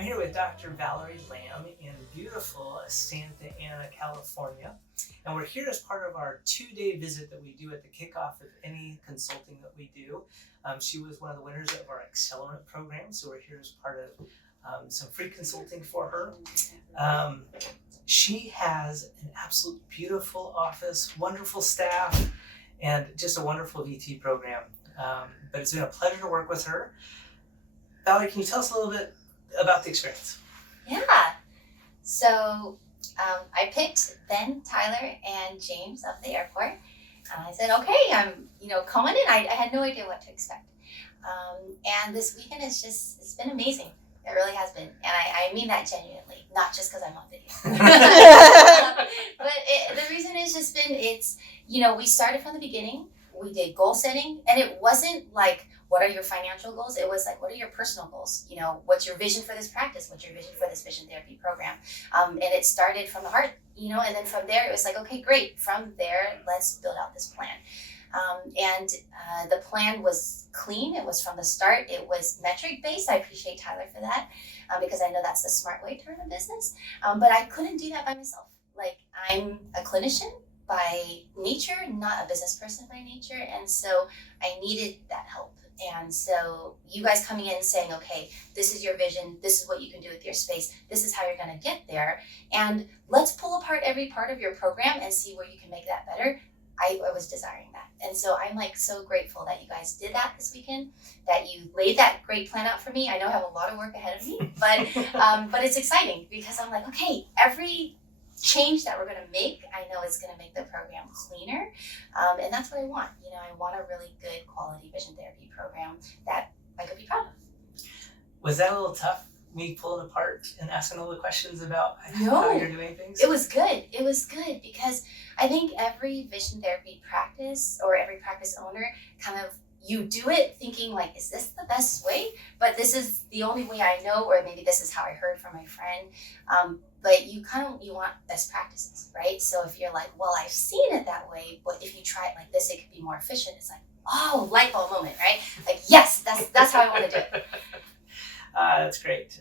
I'm here with Dr. Valerie Lamb in beautiful Santa Ana, California. And we're here as part of our 2-day visit that we do at the kickoff of any consulting that we do. She was one of the winners of our Accelerant Program, so we're here as part of some free consulting for her. She has an absolute beautiful office, wonderful staff, and just a wonderful VT program. But it's been a pleasure to work with her. Valerie, can you tell us a little bit about the experience? Yeah. So I picked Ben, Tyler, and James up at the airport. I said, okay, I'm coming in. I had no idea what to expect. And this weekend it's been amazing. It really has been. And I mean that genuinely, not just because I'm on video. But the reason is just been, we started from the beginning. We did goal setting, and it wasn't like, what are your financial goals? It was like, what are your personal goals? What's your vision for this practice? What's your vision for this vision therapy program? And it started from the heart, and then from there, it was like, okay, great. From there, let's build out this plan. And the plan was clean. It was from the start. It was metric based. I appreciate Tyler for that because I know that's the smart way to run a business. But I couldn't do that by myself. Like, I'm a clinician by nature, not a business person by nature. And so I needed that help. And so you guys coming in saying, okay, this is your vision. This is what you can do with your space. This is how you're going to get there. And let's pull apart every part of your program and see where you can make that better. I was desiring that. And so I'm so grateful that you guys did that this weekend, that you laid that great plan out for me. I know I have a lot of work ahead of me, but it's exciting because I'm like, okay, every change that we're going to make, I know it's going to make the program cleaner. And that's what I want. I want a really good quality vision therapy program that I could be proud of. Was that a little tough, me pulling apart and asking all the questions about how you're doing things? It was good. It was good because I think every vision therapy practice or every practice owner you do it thinking like, is this the best way? But this is the only way I know, or maybe this is how I heard from my friend. But you want best practices, right? So if you're like, well, I've seen it that way, but if you try it like this, it could be more efficient. It's like, oh, light bulb moment, right? Like, yes, that's how I want to do it. That's great.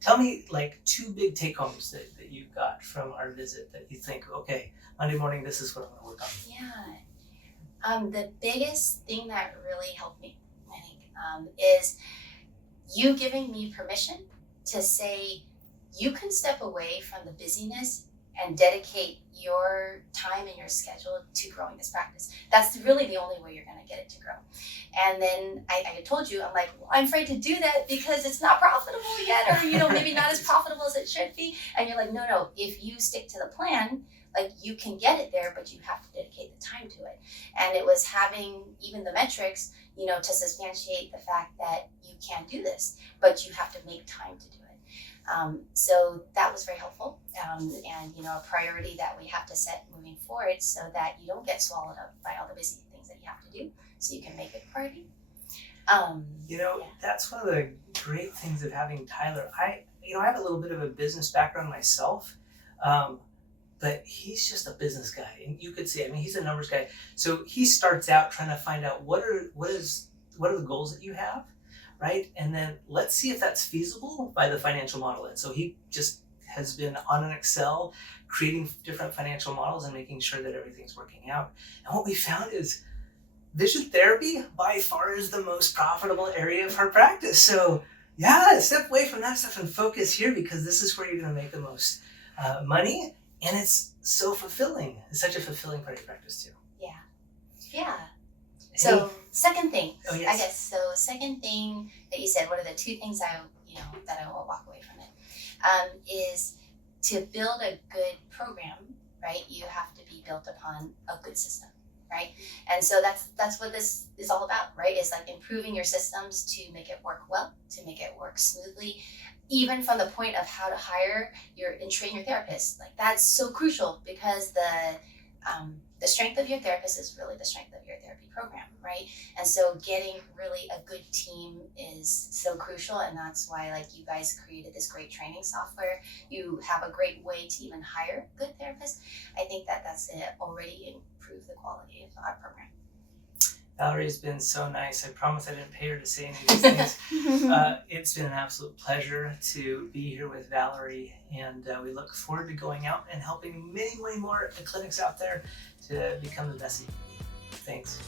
Tell me 2 big take homes that you got from our visit that you think, okay, Monday morning, this is what I'm going to work on. Yeah. The biggest thing that really helped me, I think, is you giving me permission to say, you can step away from the busyness and dedicate your time and your schedule to growing this practice. That's really the only way you're going to get it to grow. And then I told you, I'm like, well, I'm afraid to do that because it's not profitable yet, or, maybe not as profitable as it should be. And you're like, no, if you stick to the plan, you can get it there, but you have to dedicate the time to it. And it was having even the metrics, to substantiate the fact that you can do this, but you have to make time to do it. So that was very helpful, and a priority that we have to set moving forward so that you don't get swallowed up by all the busy things that you have to do, so you can make it a priority. That's one of the great things of having Tyler. I have a little bit of a business background myself, but he's just a business guy, and you could see, he's a numbers guy. So he starts out trying to find out what are the goals that you have, right? And then let's see if that's feasible by the financial model. And so he just has been on an Excel creating different financial models and making sure that everything's working out. And what we found is vision therapy by far is the most profitable area of our practice. So yeah, step away from that stuff and focus here, because this is where you're going to make the most money. And it's so fulfilling. It's such a fulfilling part of practice too. Yeah. So second thing, oh, yes. I guess. So second thing that you said, what are the 2 things that I will walk away from it, is to build a good program, right? You have to be built upon a good system, right? And so that's what this is all about, right? It's like improving your systems to make it work well, to make it work smoothly, even from the point of how to hire and train your therapist. Like, that's so crucial because the strength of your therapist is really the strength of your therapy program, right? And so getting really a good team is so crucial, and that's why you guys created this great training software. You have a great way to even hire good therapists. I think that's already improved the quality of our program. Valerie's been so nice. I promise I didn't pay her to say any of these things. It's been an absolute pleasure to be here with Valerie, and we look forward to going out and helping many, many more clinics out there to become the best that you can be. Thanks.